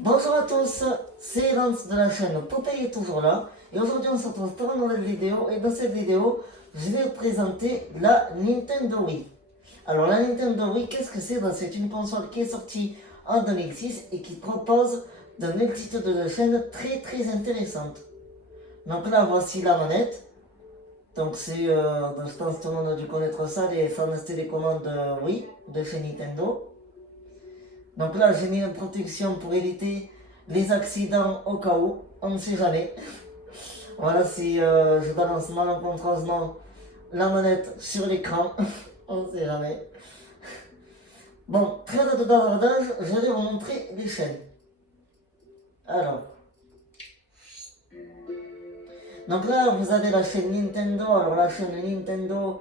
Bonjour à tous, c'est Lance de la chaîne Popeye est toujours là. Et aujourd'hui on se retrouve pour une nouvelle vidéo. Et dans cette vidéo, je vais vous présenter la Nintendo Wii. Alors la Nintendo Wii, qu'est-ce que c'est? C'est une console qui est sortie en 2006 et qui propose de multitude de chaînes très intéressantes. Donc là voici la manette. Donc c'est, je pense que tout le monde a dû connaître ça, les fameuses télécommandes Wii de chez Nintendo. Donc là, j'ai mis une protection pour éviter les accidents au cas où, on ne sait jamais. Voilà, si je balance malencontreusement la manette sur l'écran, on ne sait jamais. Bon, trêve de bavardage, je vais vous montrer les chaînes. Alors, donc là, vous avez la chaîne Nintendo. Alors la chaîne Nintendo,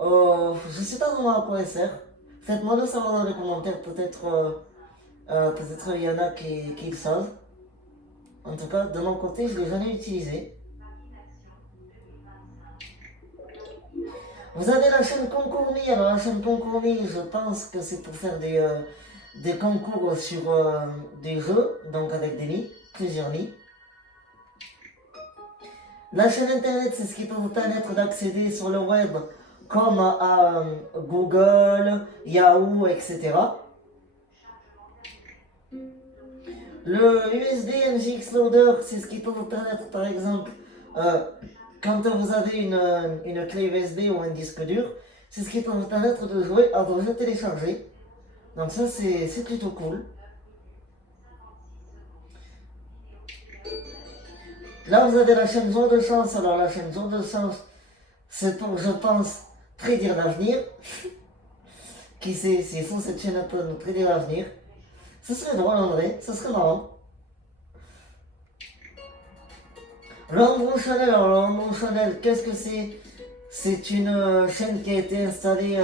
je ne sais pas vraiment à quoi elle sert. Faites-moi le savoir dans les commentaires, peut-être il y en a qui le savent. En tout cas, de mon côté, je ne l'ai jamais utilisé. Vous avez la chaîne Concours Mi. Alors la chaîne Concours Mi, je pense que c'est pour faire des concours sur des jeux, donc avec des Mi, plusieurs Mi. La chaîne Internet, c'est ce qui peut vous permettre d'accéder sur le web comme à Google, Yahoo, etc. Le USB NGX Loader, c'est ce qui peut vous permettre, par exemple, quand vous avez une clé USB ou un disque dur, c'est ce qui peut vous permettre de jouer à vos jeux téléchargés. Donc ça, c'est plutôt cool. Là, vous avez la chaîne Jour de Chance. Alors la chaîne Jour de Chance, c'est pour, je pense, prédire l'avenir. Qui sait, s'il faut cette chaîne peut nous prédire l'avenir. Ce serait drôle en vrai, ce serait marrant. L'Andrew Channel, alors l'Andrew Channel, qu'est-ce que c'est? C'est une chaîne qui a été installée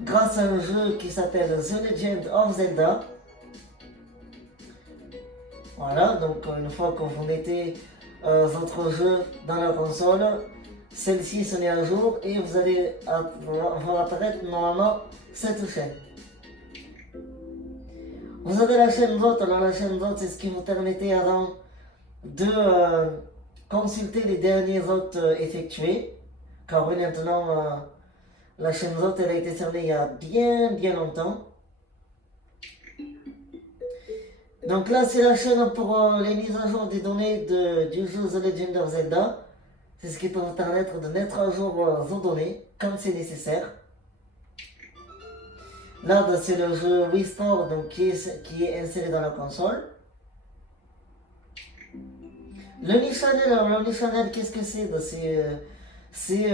grâce à un jeu qui s'appelle The Legend of Zelda. Voilà, donc une fois que vous mettez votre jeu dans la console, celle-ci se met à jour et vous allez voir apparaître normalement cette chaîne. Vous avez la chaîne vote. Alors la chaîne vote, c'est ce qui vous permettait avant de consulter les derniers votes effectués. Car oui, maintenant, la chaîne vote, elle a été fermée il y a bien longtemps. Donc là, c'est la chaîne pour les mises à jour des données du jeu The Legend of Zelda. C'est ce qui peut vous permettre de mettre à jour vos données quand c'est nécessaire. Là, c'est le jeu Wii Sport donc, qui est inséré dans la console. Le Mi Channel, alors le Mi Channel, qu'est-ce que c'est? C'est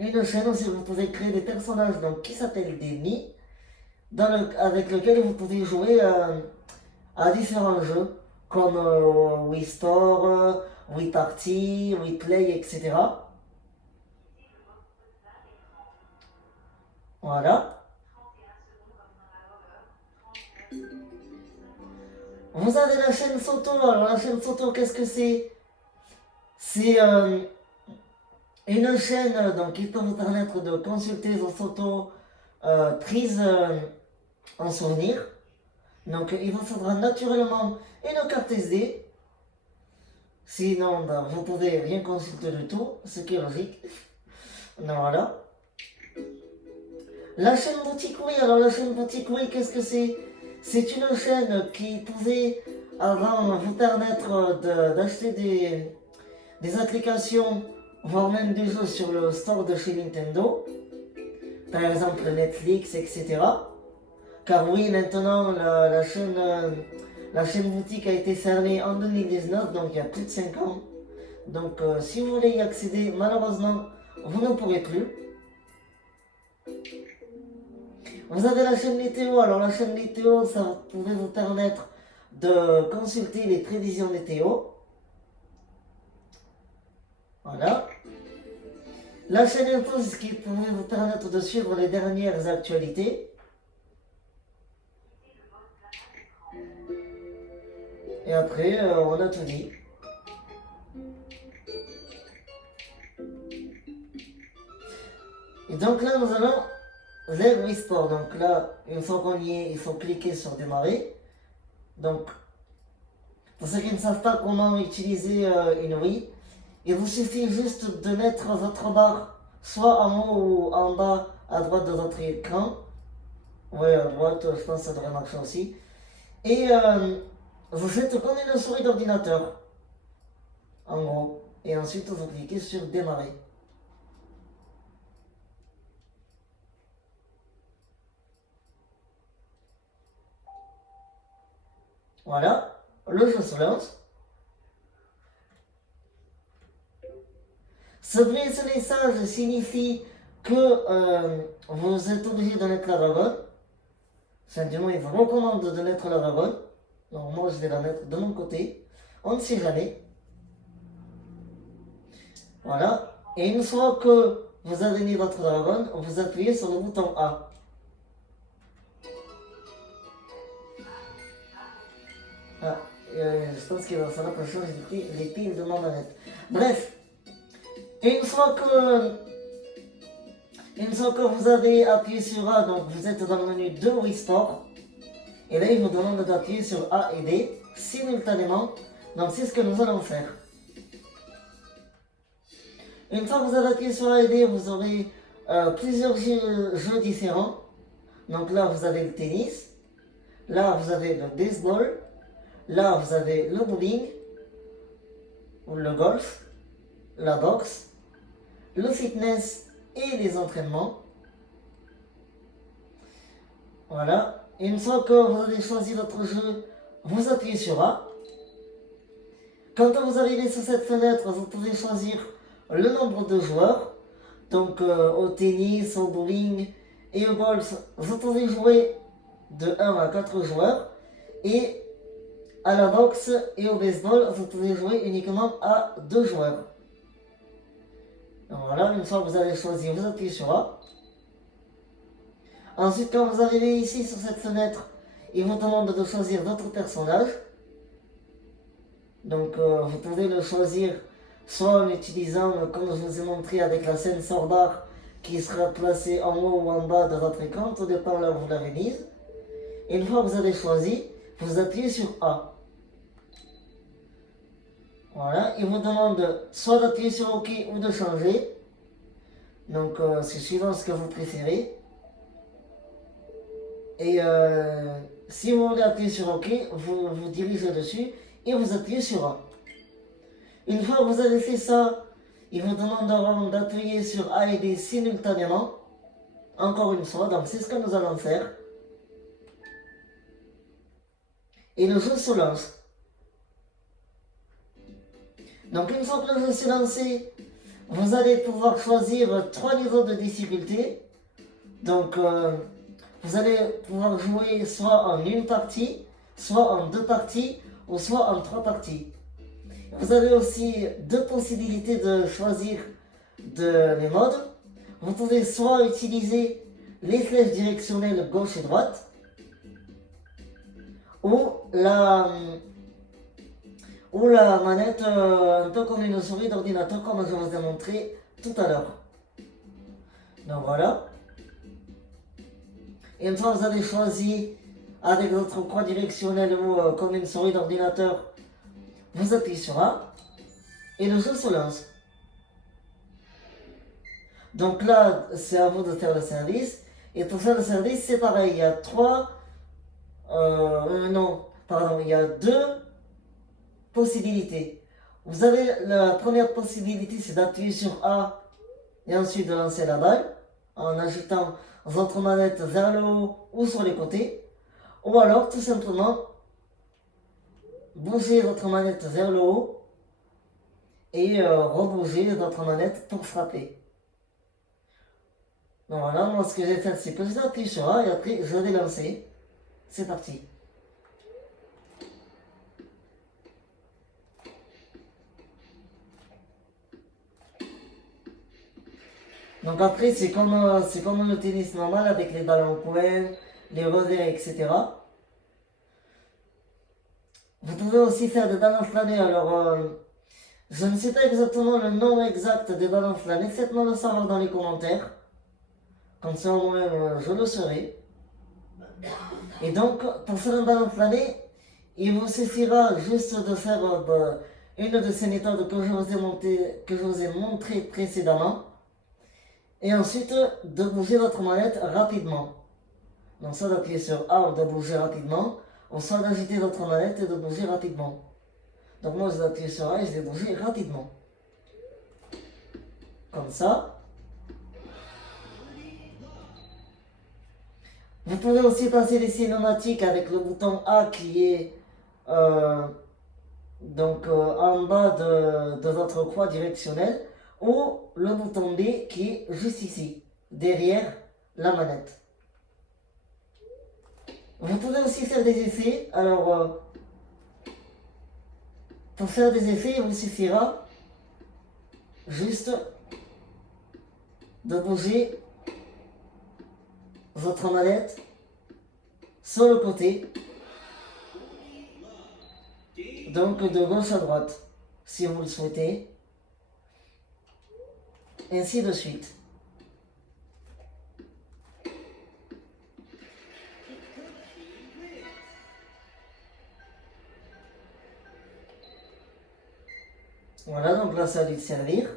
une chaîne où vous pouvez créer des personnages donc, qui s'appellent des Mi, avec lesquels vous pouvez jouer à différents jeux, comme Wii Sport, Wii Party, Wii Play, etc. Voilà. Vous avez la chaîne photo. Alors la chaîne photo, qu'est-ce que c'est? C'est une chaîne donc, qui peut vous permettre de consulter vos photos prises en souvenir. Donc il vous faudra naturellement une carte SD. Sinon, ben, vous pouvez rien consulter du tout, ce qui est logique. Donc, voilà. La chaîne boutique, oui. Alors la chaîne boutique, oui, qu'est-ce que c'est? C'est une chaîne qui pouvait avant vous permettre d'acheter des applications, voire même des jeux sur le store de chez Nintendo. Par exemple Netflix, etc. Car oui, maintenant la chaîne boutique a été fermée en 2019, donc il y a plus de 5 ans. Donc si vous voulez y accéder, malheureusement, vous ne pourrez plus. Vous avez la chaîne météo. Alors la chaîne météo, ça pouvait vous permettre de consulter les prévisions météo. Voilà. La chaîne info, c'est ce qui pouvait vous permettre de suivre les dernières actualités. Et après, on a tout dit. Et donc là, nous allons vers Wii Sport. Donc là, une fois qu'on y est, il faut cliquer sur démarrer. Donc Pour ceux qui ne savent pas comment utiliser une Wii, il vous suffit juste de mettre votre barre soit en haut ou en bas à droite de votre écran. Oui, à droite, je pense que ça devrait marcher aussi. Et vous faites comme une souris d'ordinateur, en gros. Et ensuite, vous cliquez sur démarrer. Voilà, le jeu se lance. Ce message signifie que vous êtes obligé de mettre la dragonne. Simplement, il vous recommande de mettre la dragonne. Donc moi, je vais la mettre de mon côté. On ne sait jamais. Voilà. Et une fois que vous avez mis votre dragonne, vous appuyez sur le bouton A. Ah, je pense qu'il va falloir que je change les piles de ma manette. Bref, une fois que vous avez appuyé sur A, donc vous êtes dans le menu de Wii Sport. Et là, il vous demande d'appuyer sur A et D simultanément. Donc c'est ce que nous allons faire. Une fois que vous avez appuyé sur A et D, vous aurez plusieurs jeux différents. Donc là, vous avez le tennis. Là, vous avez le baseball. Là, vous avez le bowling, ou le golf, la boxe, le fitness et les entraînements. Voilà. Une fois que vous avez choisi votre jeu, vous appuyez sur A. Quand vous arrivez sur cette fenêtre, vous pouvez choisir le nombre de joueurs. Donc au tennis, au bowling et au golf, vous pouvez jouer de 1 à 4 joueurs. Et à la boxe et au baseball, vous pouvez jouer uniquement à 2 joueurs. Donc voilà, une fois que vous avez choisi, vous appuyez sur A. Ensuite, quand vous arrivez ici sur cette fenêtre, il vous demande de choisir votre personnage. Donc vous pouvez le choisir soit en utilisant, comme je vous ai montré avec la sensor bar qui sera placée en haut ou en bas de votre écran, tout dépend là où vous l'avez mise. Et une fois que vous avez choisi, vous appuyez sur A. Voilà, il vous demande soit d'appuyer sur OK ou de changer. Donc c'est suivant ce que vous préférez. Et si vous voulez appuyer sur OK, vous vous dirigez dessus et vous appuyez sur A. Une fois que vous avez fait ça, il vous demandera d'appuyer sur A et D simultanément. Encore une fois, donc c'est ce que nous allons faire. Et le jeu se lance. Donc une fois que le jeu s'est lancé, vous allez pouvoir choisir 3 niveaux de difficulté. Donc vous allez pouvoir jouer soit en une partie, soit en 2 parties, ou soit en 3 parties. Vous avez aussi 2 possibilités de choisir les modes. Vous pouvez soit utiliser les flèches directionnelles gauche et droite, ou la manette un peu comme une souris d'ordinateur comme je vous ai montré tout à l'heure. Donc voilà. Et une fois que vous avez choisi avec votre croix directionnelle ou comme une souris d'ordinateur, vous appuyez sur A et le jeu se lance. Donc là, c'est à vous de faire le service. Et pour faire le service, c'est pareil. Il y a il y a 2 possibilités. Vous avez la première possibilité, c'est d'appuyer sur A et ensuite de lancer la balle en ajoutant votre manette vers le haut ou sur les côtés. Ou alors tout simplement bouger votre manette vers le haut et rebouger votre manette pour frapper. Donc voilà, moi ce que j'ai fait, c'est que je vais appuyer sur A et après je vais lancer. C'est parti. Donc après, c'est comme le tennis normal avec les balles en coin, les revers, etc. Vous pouvez aussi faire des ballons flânés. Alors, je ne sais pas exactement le nom exact des ballons flânés. Faites-moi le savoir dans les commentaires. Comme ça, au moins, je le saurai. Et donc, pour faire un ballon flâné, il vous suffira juste de faire une de ces méthodes que je vous ai montré précédemment. Et ensuite, de bouger votre manette rapidement. Donc soit d'appuyer sur A ou de bouger rapidement, ou soit d'agiter votre manette et de bouger rapidement. Donc moi je vais appuyer sur A et je vais bouger rapidement. Comme ça. Vous pouvez aussi passer les cinématiques avec le bouton A qui est en bas de votre croix directionnelle, ou le bouton B qui est juste ici, derrière la manette. Vous pouvez aussi faire des effets. Alors, pour faire des effets, il vous suffira juste de bouger votre manette sur le côté, donc de gauche à droite, si vous le souhaitez, ainsi de suite. Voilà, donc là ça a dû servir.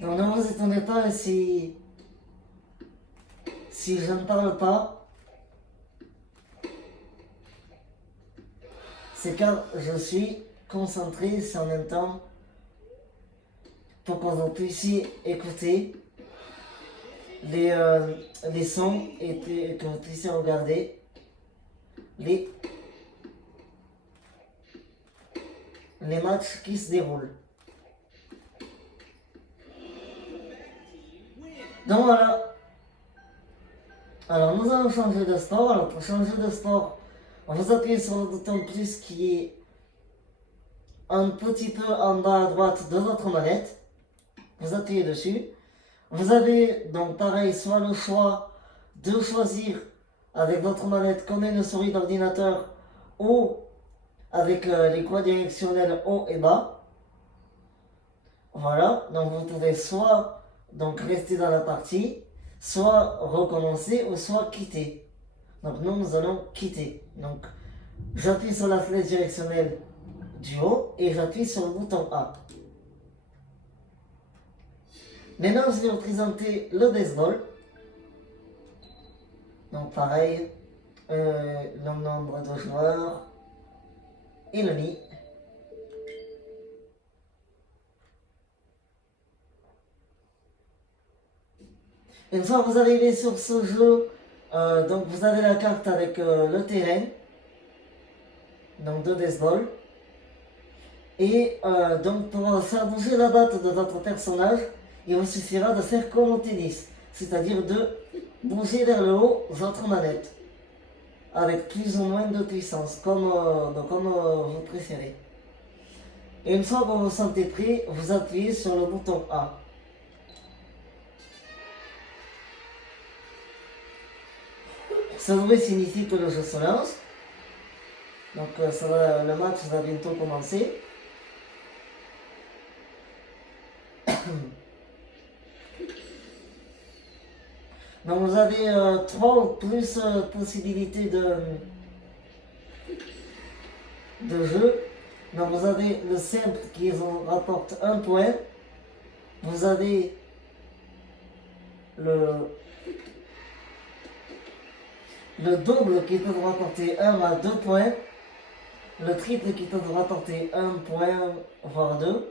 Donc ne vous étonnez pas si je ne parle pas, c'est car je suis concentré en même temps pour que vous puissiez écouter les sons et que vous puissiez regarder les matchs qui se déroulent. Donc voilà. Alors nous allons changer de sport. Alors pour changer de sport, vous appuyez sur le bouton plus qui est un petit peu en bas à droite de votre manette. Vous appuyez dessus. Vous avez donc pareil soit le choix de choisir avec votre manette comme une souris d'ordinateur ou avec les croix directionnelles haut et bas. Voilà, donc vous pouvez soit donc rester dans la partie, soit recommencer ou soit quitter. Donc nous allons quitter. Donc j'appuie sur la flèche directionnelle du haut et j'appuie sur le bouton A. Maintenant je vais vous présenter le baseball. Donc pareil, le nombre de joueurs ennemis. Une fois que vous arrivez sur ce jeu, donc vous avez la carte avec le terrain, donc de baseball. Et donc pour faire bouger la batte de votre personnage, il vous suffira de faire comme au tennis, c'est-à-dire de bouger vers le haut votre manette, avec plus ou moins de puissance, comme vous préférez. Et une fois que vous vous sentez prêt, vous appuyez sur le bouton A. Ce bruit signifie que le jeu se lance. Donc le match va bientôt commencer. Donc vous avez 3 ou plus possibilités de jeu. Donc vous avez le simple qui vous rapporte 1 point. Vous avez le double qui peut vous rapporter 1 à 2 points. Le triple qui peut vous rapporter 1 point, voire 2.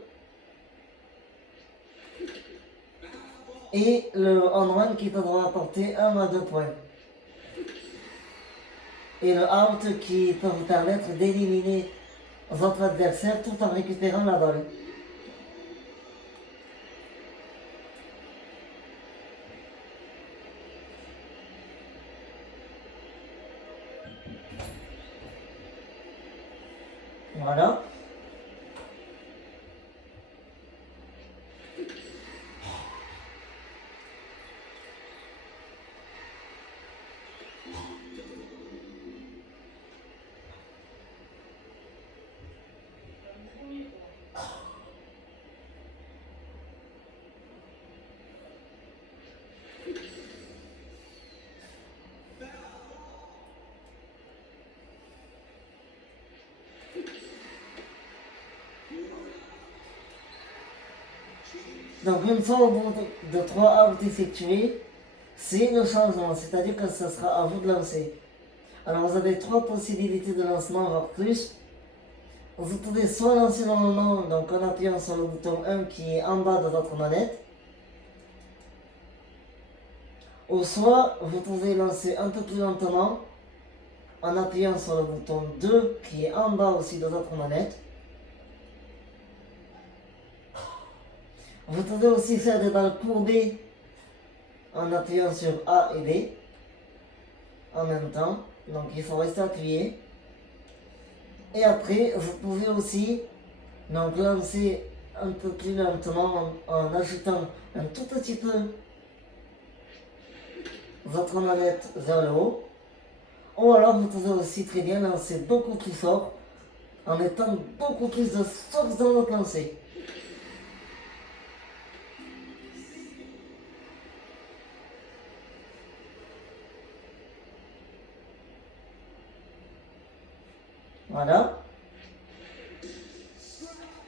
Et le on-run qui peut vous rapporter 1 à 2 points. Et le out qui peut vous permettre d'éliminer votre adversaire tout en récupérant la balle. Voilà. Donc une fois au bout de 3 outs effectués, c'est le changement, c'est-à-dire que ce sera à vous de lancer. Alors vous avez 3 possibilités de lancement, voire plus. Vous pouvez soit lancer normalement, donc en appuyant sur le bouton 1 qui est en bas de votre manette, ou soit vous pouvez lancer un peu plus lentement en appuyant sur le bouton 2 qui est en bas aussi de votre manette. Vous pouvez aussi faire des balles courbées en appuyant sur A et B en même temps, donc il faut rester appuyé. Et après, vous pouvez aussi donc, lancer un peu plus lentement en ajoutant un tout petit peu votre manette vers le haut. Ou alors vous pouvez aussi très bien lancer beaucoup plus fort en mettant beaucoup plus de force dans votre lancer. Voilà.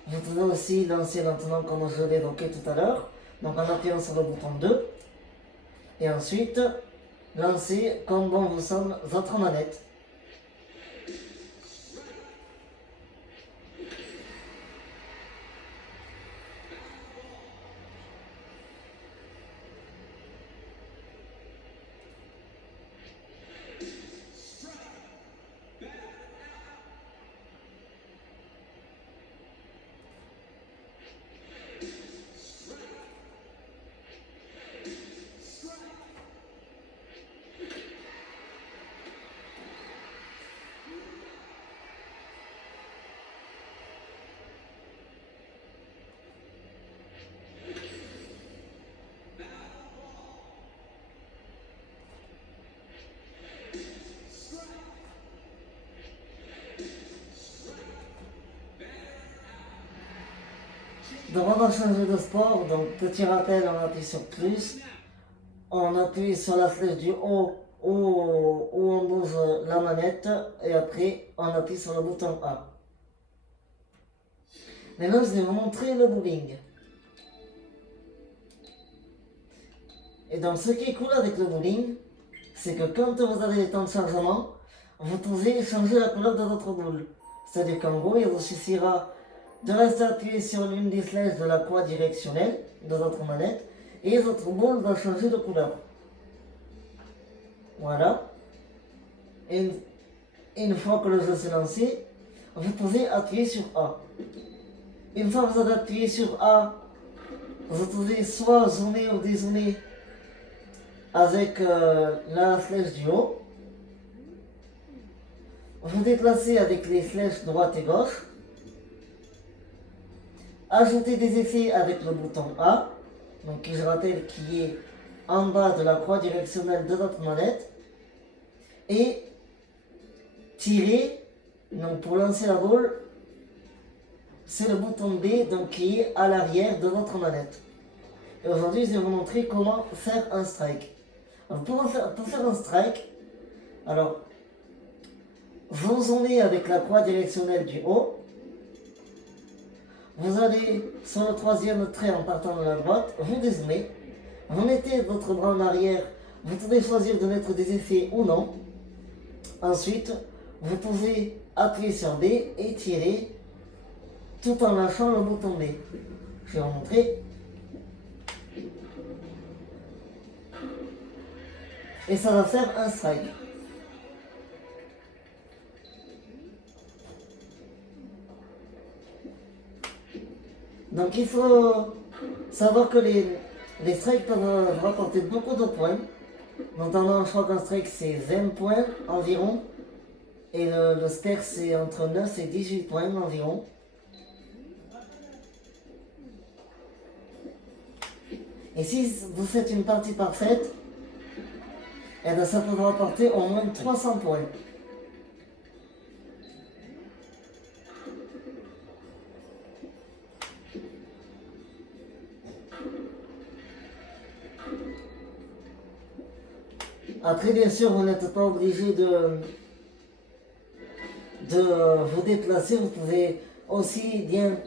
Vous pouvez aussi lancer lentement comme je l'ai évoqué tout à l'heure, donc en appuyant sur le bouton 2. Et ensuite, lancer comme bon vous semble votre manette. Donc on va changer de sport, donc petit rappel, on appuie sur plus, on appuie sur la flèche du haut où on bouge la manette et après on appuie sur le bouton A. Maintenant je vais vous montrer le bowling. Et donc ce qui est cool avec le bowling, c'est que quand vous avez les temps de chargement, vous pouvez changer la couleur de votre boule. C'est-à-dire qu'en gros, il vous suffira de rester appuyé sur l'une des flèches de la croix directionnelle de votre manette et votre boule va changer de couleur. Voilà. Et une fois que le jeu s'est lancé, vous pouvez appuyer sur A. Une fois que vous avez appuyé sur A, vous pouvez soit zoomer ou dézoomer avec la flèche du haut. Vous déplacez avec les flèches droite et gauche. Ajouter des effets avec le bouton A, donc je rappelle qui est en bas de la croix directionnelle de votre manette, et tirer Donc pour lancer la balle, c'est le bouton B donc, qui est à l'arrière de votre manette. Et aujourd'hui, je vais vous montrer comment faire un strike. Alors, pour faire un strike, alors, vous zoomez avec la croix directionnelle du haut. Vous allez sur le troisième trait en partant de la droite, vous dézoomez. Vous mettez votre bras en arrière. Vous pouvez choisir de mettre des effets ou non. Ensuite, vous pouvez appuyer sur B et tirer tout en lâchant le bouton B. Je vais vous montrer. Et ça va faire un strike. Donc il faut savoir que les strikes peuvent rapporter beaucoup de points. Notamment, je crois qu'un strike c'est 20 points environ. Et le stack c'est entre 9 et 18 points environ. Et si vous faites une partie parfaite, eh bien ça peut vous rapporter au moins 300 points. Après, bien sûr, vous n'êtes pas obligé de vous déplacer. Vous pouvez aussi bien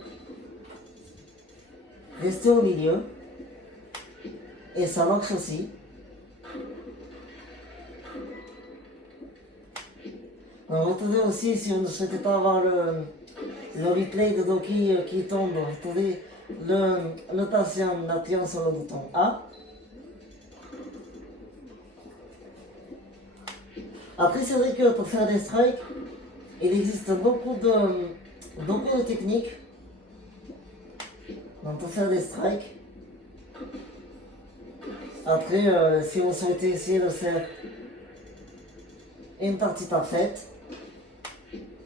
rester au milieu. Et ça marche aussi. Alors, vous pouvez aussi, si vous ne souhaitez pas avoir le replay de Doki qui tombe, vous pouvez le passer en appuyant sur le bouton A. Après, c'est vrai que pour faire des strikes, il existe beaucoup de techniques. Donc, pour faire des strikes. Après, si vous souhaitez essayer de faire une partie parfaite,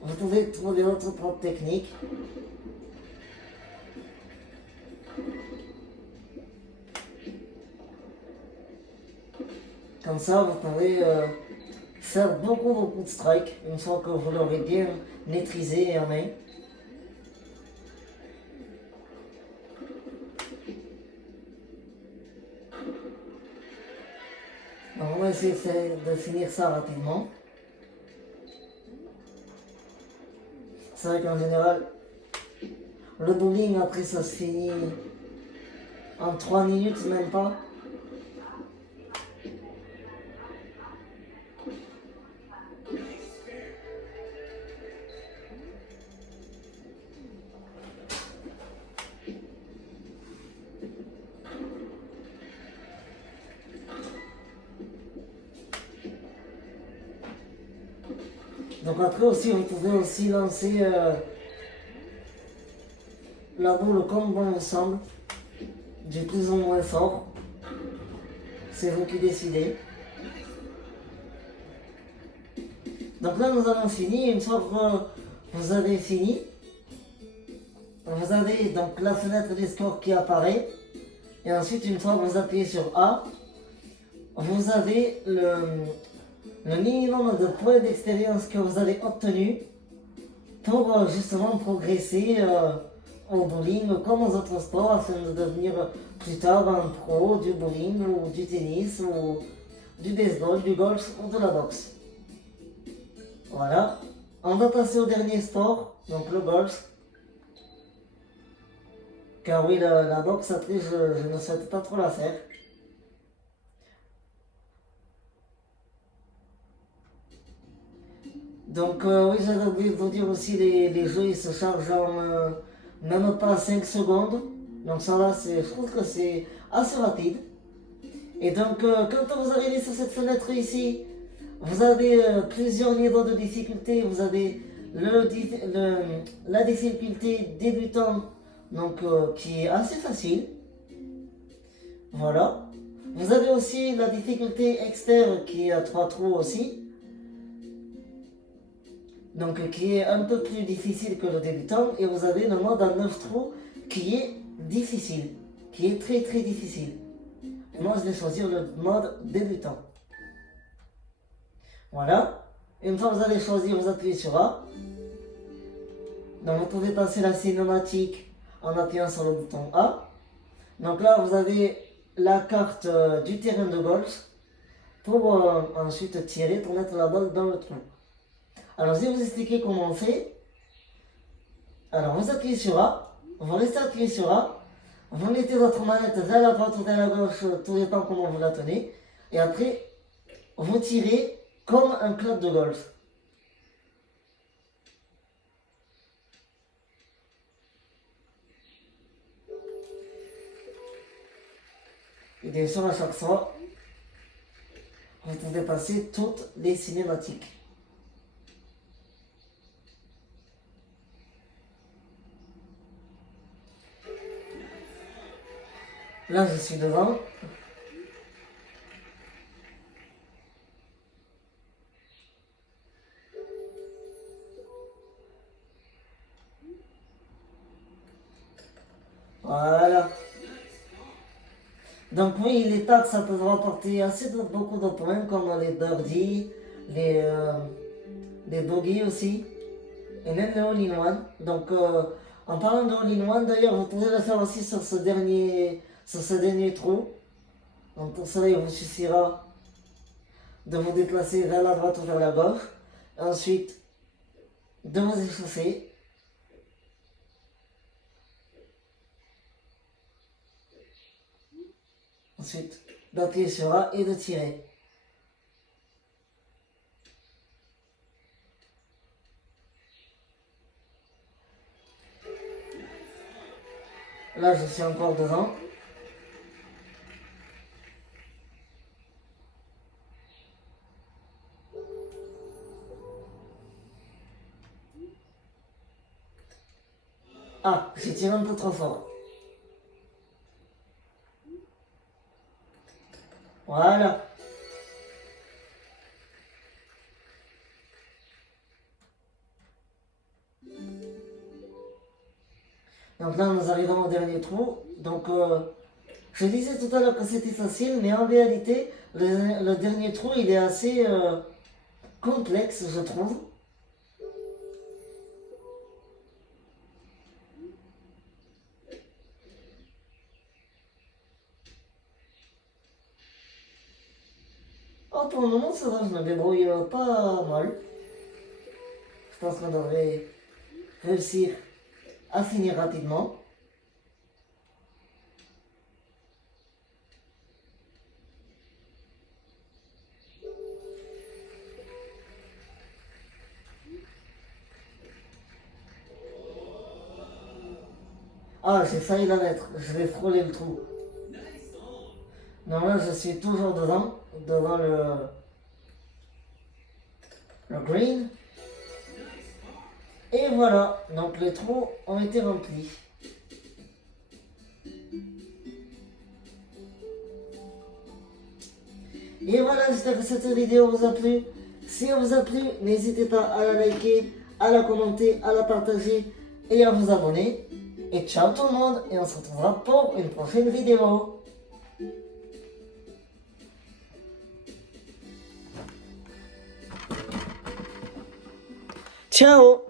vous pouvez trouver votre propre technique. Comme ça, vous pouvez faire beaucoup de strikes une fois que vous l'aurez bien maîtrisé et en main. Alors, on va essayer de finir ça rapidement. C'est vrai qu'en général, le bowling après ça se finit en 3 minutes, même pas. Donc après aussi, vous pouvez aussi lancer la boule comme bon vous semble, du plus ou moins fort. C'est vous qui décidez. Donc là, nous avons fini. Une fois que vous avez fini, vous avez donc la fenêtre des scores qui apparaît. Et ensuite, une fois que vous appuyez sur A, vous avez le minimum de points d'expérience que vous avez obtenu pour justement progresser au bowling comme aux autres sports afin de devenir plus tard un pro du bowling ou du tennis ou du baseball, du golf ou de la boxe. Voilà. On va passer au dernier sport, donc le golf. Car oui, la boxe, après, je ne souhaite pas trop la faire. Donc oui, j'avais oublié de vous dire aussi, les jeux ils se chargent en même pas 5 secondes. Donc ça là, je trouve que c'est assez rapide. Et donc quand vous arrivez sur cette fenêtre ici, vous avez plusieurs niveaux de difficulté. Vous avez la difficulté débutant, donc qui est assez facile. Voilà. Vous avez aussi la difficulté externe qui est à 3 trous aussi. Donc qui est un peu plus difficile que le débutant, et vous avez le mode à 9 trous qui est difficile, qui est très difficile. Et moi je vais choisir le mode débutant. Voilà. Une fois que vous avez choisi, vous appuyez sur A. Donc vous déplacez la cinématique en appuyant sur le bouton A. Donc là vous avez la carte du terrain de golf pour ensuite tirer pour mettre la balle dans le trou. Alors je vais vous expliquer comment on fait. Alors vous appuyez sur A, vous restez appuyé sur A, vous mettez votre manette vers la droite ou vers la gauche, tout dépend comment vous la tenez, et après vous tirez comme un club de golf. Et bien sûr à chaque fois, vous pouvez passer toutes les cinématiques. Là, je suis devant. Voilà. Donc oui, les tags, ça peut rapporter beaucoup de points, comme les birdies, les bogeys aussi, et même le all-in-one. Donc en parlant de all-in-one, d'ailleurs, vous pouvez le faire aussi sur ce dernier trou. Donc pour cela, il vous suffira de vous déplacer vers la droite ou vers la gauche. Ensuite, de vous échauffer. Ensuite, d'appuyer sur A et de tirer. Là, je suis encore devant. Ah, j'ai tiré un peu trop fort. Voilà. Donc là, nous arrivons au dernier trou. Donc, je disais tout à l'heure que c'était facile, mais en réalité, le dernier trou, il est assez complexe, je trouve. Oh, pour le moment, ça va, je me débrouille pas mal. Je pense qu'on devrait réussir à finir rapidement. Ah, j'ai failli la mettre, je vais frôler le trou. Non, là, je suis toujours devant le green. Et voilà, donc les trous ont été remplis. Et voilà, j'espère que cette vidéo vous a plu. Si elle vous a plu, n'hésitez pas à la liker, à la commenter, à la partager et à vous abonner. Et ciao tout le monde, et on se retrouvera pour une prochaine vidéo. Ciao!